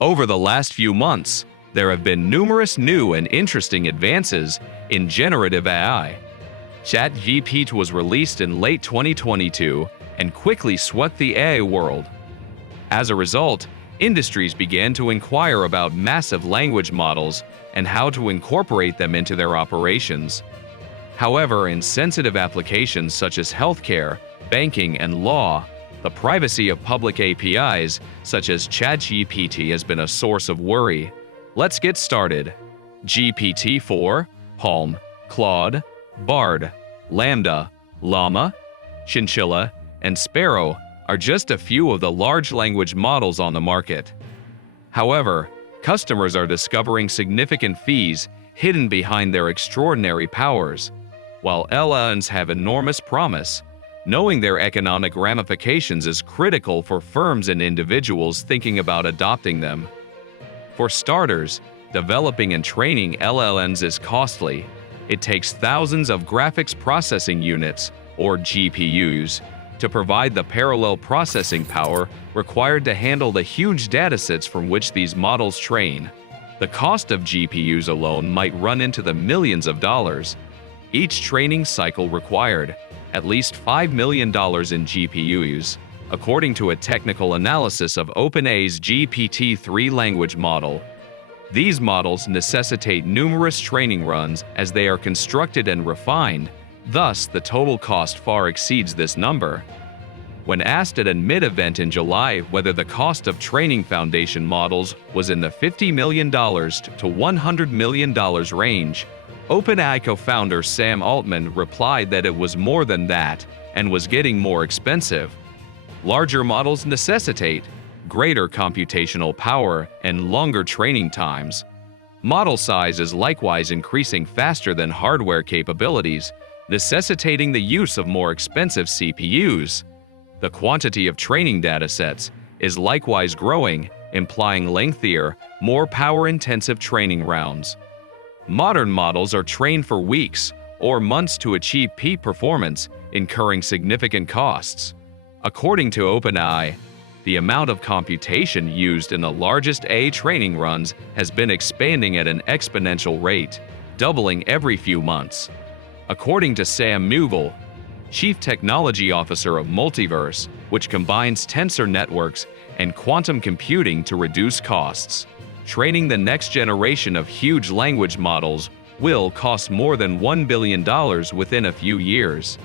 Over the last few months, there have been numerous new and interesting advances in generative AI. ChatGPT was released in late 2022 and quickly swept the AI world. As a result, industries began to inquire about massive language models and how to incorporate them into their operations. However, in sensitive applications such as healthcare, banking, and law, the privacy of public APIs, such as ChatGPT, has been a source of worry. Let's get started. GPT-4, Palm, Claude, Bard, Lambda, Llama, Chinchilla, and Sparrow are just a few of the large language models on the market. However, customers are discovering significant fees hidden behind their extraordinary powers. While LLMs have enormous promise, knowing their economic ramifications is critical for firms and individuals thinking about adopting them. For starters, developing and training LLMs is costly. It takes thousands of graphics processing units, or GPUs, to provide the parallel processing power required to handle the huge datasets from which these models train. The cost of GPUs alone might run into the millions of dollars. Each training cycle required at least $5 million in GPUs, according to a technical analysis of OpenAI's GPT-3 language model. These models necessitate numerous training runs as they are constructed and refined, thus the total cost far exceeds this number. When asked at a mid-event in July whether the cost of training foundation models was in the $50 million to $100 million range, OpenAI co-founder Sam Altman replied that it was more than that and was getting more expensive. Larger models necessitate greater computational power and longer training times. Model size is likewise increasing faster than hardware capabilities, necessitating the use of more expensive CPUs. The quantity of training datasets is likewise growing, implying lengthier, more power-intensive training rounds. Modern models are trained for weeks or months to achieve peak performance, incurring significant costs. According to OpenAI, the amount of computation used in the largest AI training runs has been expanding at an exponential rate, doubling every few months. According to Sam Mughal, Chief Technology Officer of Multiverse, which combines tensor networks and quantum computing to reduce costs, training the next generation of huge language models will cost more than $1 billion within a few years.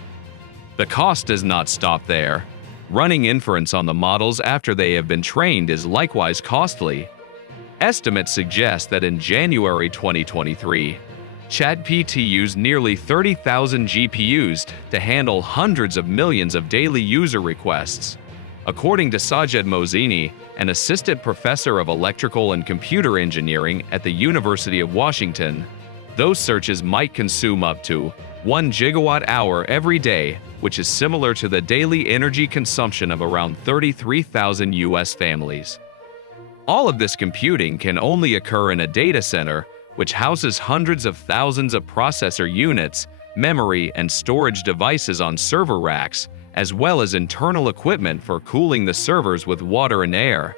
The cost does not stop there. Running inference on the models after they have been trained is likewise costly. Estimates suggest that in January 2023, ChatGPT used nearly 30,000 GPUs to handle hundreds of millions of daily user requests. According to Sajed Mozini, an assistant professor of electrical and computer engineering at the University of Washington, those searches might consume up to 1 gigawatt-hour every day, which is similar to the daily energy consumption of around 33,000 U.S. families. All of this computing can only occur in a data center, which houses hundreds of thousands of processor units, memory, and storage devices on server racks, as well as internal equipment for cooling the servers with water and air.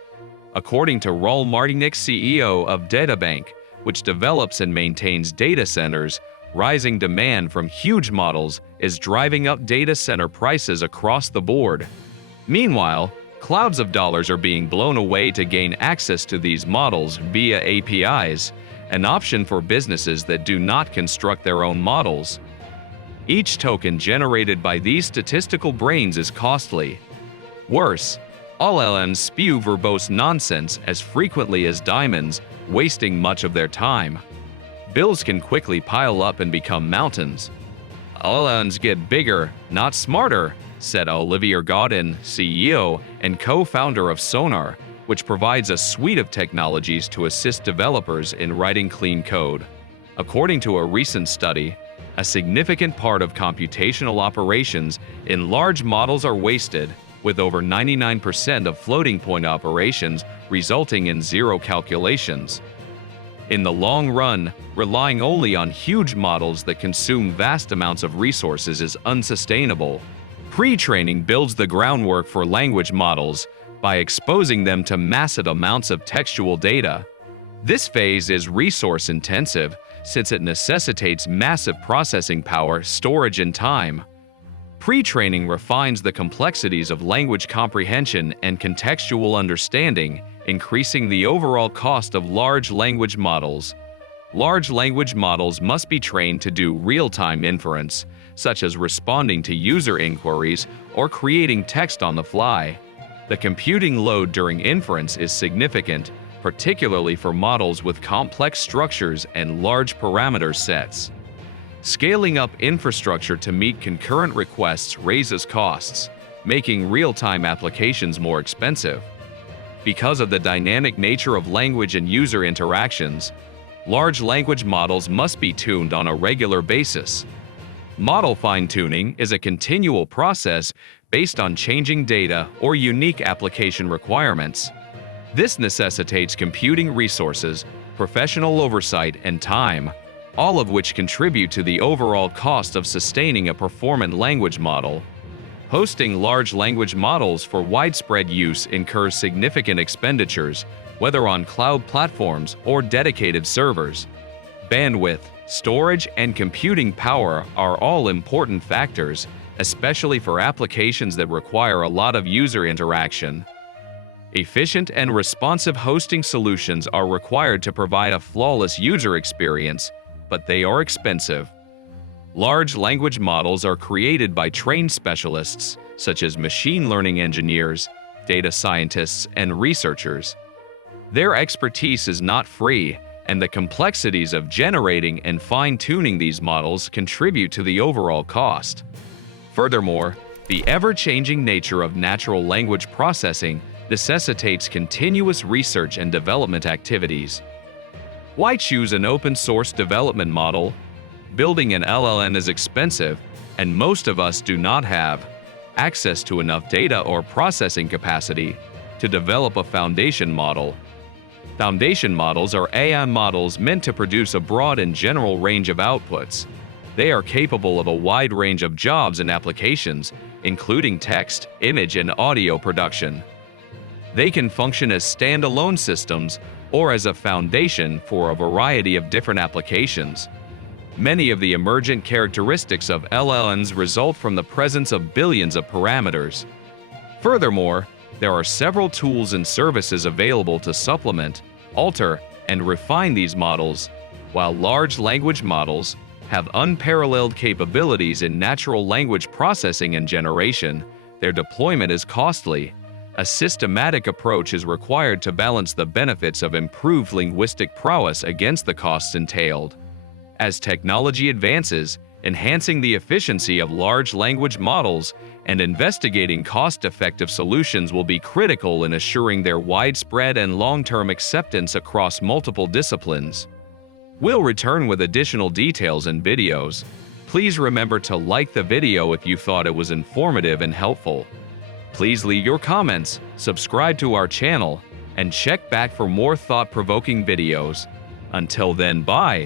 According to Raul Martinic, CEO of DataBank, which develops and maintains data centers, rising demand from huge models is driving up data center prices across the board. Meanwhile, clouds of dollars are being blown away to gain access to these models via APIs, an option for businesses that do not construct their own models. Each token generated by these statistical brains is costly. Worse, all LLMs spew verbose nonsense as frequently as diamonds, wasting much of their time. Bills can quickly pile up and become mountains. LLMs get bigger, not smarter, said Olivier Gaudin, CEO and co-founder of Sonar, which provides a suite of technologies to assist developers in writing clean code. According to a recent study, a significant part of computational operations in large models are wasted, with over 99% of floating-point operations resulting in zero calculations. In the long run, relying only on huge models that consume vast amounts of resources is unsustainable. Pre-training builds the groundwork for language models by exposing them to massive amounts of textual data. This phase is resource-intensive since it necessitates massive processing power, storage, and time. Pre-training refines the complexities of language comprehension and contextual understanding, increasing the overall cost of large language models. Large language models must be trained to do real-time inference, such as responding to user inquiries or creating text on the fly. The computing load during inference is significant, particularly for models with complex structures and large parameter sets. Scaling up infrastructure to meet concurrent requests raises costs, making real-time applications more expensive. Because of the dynamic nature of language and user interactions, large language models must be tuned on a regular basis. Model fine-tuning is a continual process based on changing data or unique application requirements. This necessitates computing resources, professional oversight, and time, all of which contribute to the overall cost of sustaining a performant language model. Hosting large language models for widespread use incurs significant expenditures, whether on cloud platforms or dedicated servers. Bandwidth, storage, and computing power are all important factors, especially for applications that require a lot of user interaction. Efficient and responsive hosting solutions are required to provide a flawless user experience, but they are expensive. Large language models are created by trained specialists, such as machine learning engineers, data scientists, and researchers. Their expertise is not free, and the complexities of generating and fine-tuning these models contribute to the overall cost. Furthermore, the ever-changing nature of natural language processing necessitates continuous research and development activities. Why choose an open-source development model? Building an LLM is expensive, and most of us do not have access to enough data or processing capacity to develop a foundation model. Foundation models are AI models meant to produce a broad and general range of outputs. They are capable of a wide range of jobs and applications, including text, image, and audio production. They can function as standalone systems or as a foundation for a variety of different applications. Many of the emergent characteristics of LLMs result from the presence of billions of parameters. Furthermore, there are several tools and services available to supplement, alter, and refine these models. While large language models have unparalleled capabilities in natural language processing and generation, their deployment is costly. A systematic approach is required to balance the benefits of improved linguistic prowess against the costs entailed. As technology advances, enhancing the efficiency of large language models and investigating cost-effective solutions will be critical in assuring their widespread and long-term acceptance across multiple disciplines. We'll return with additional details and videos. Please remember to like the video if you thought it was informative and helpful. Please leave your comments, subscribe to our channel, and check back for more thought-provoking videos. Until then, bye!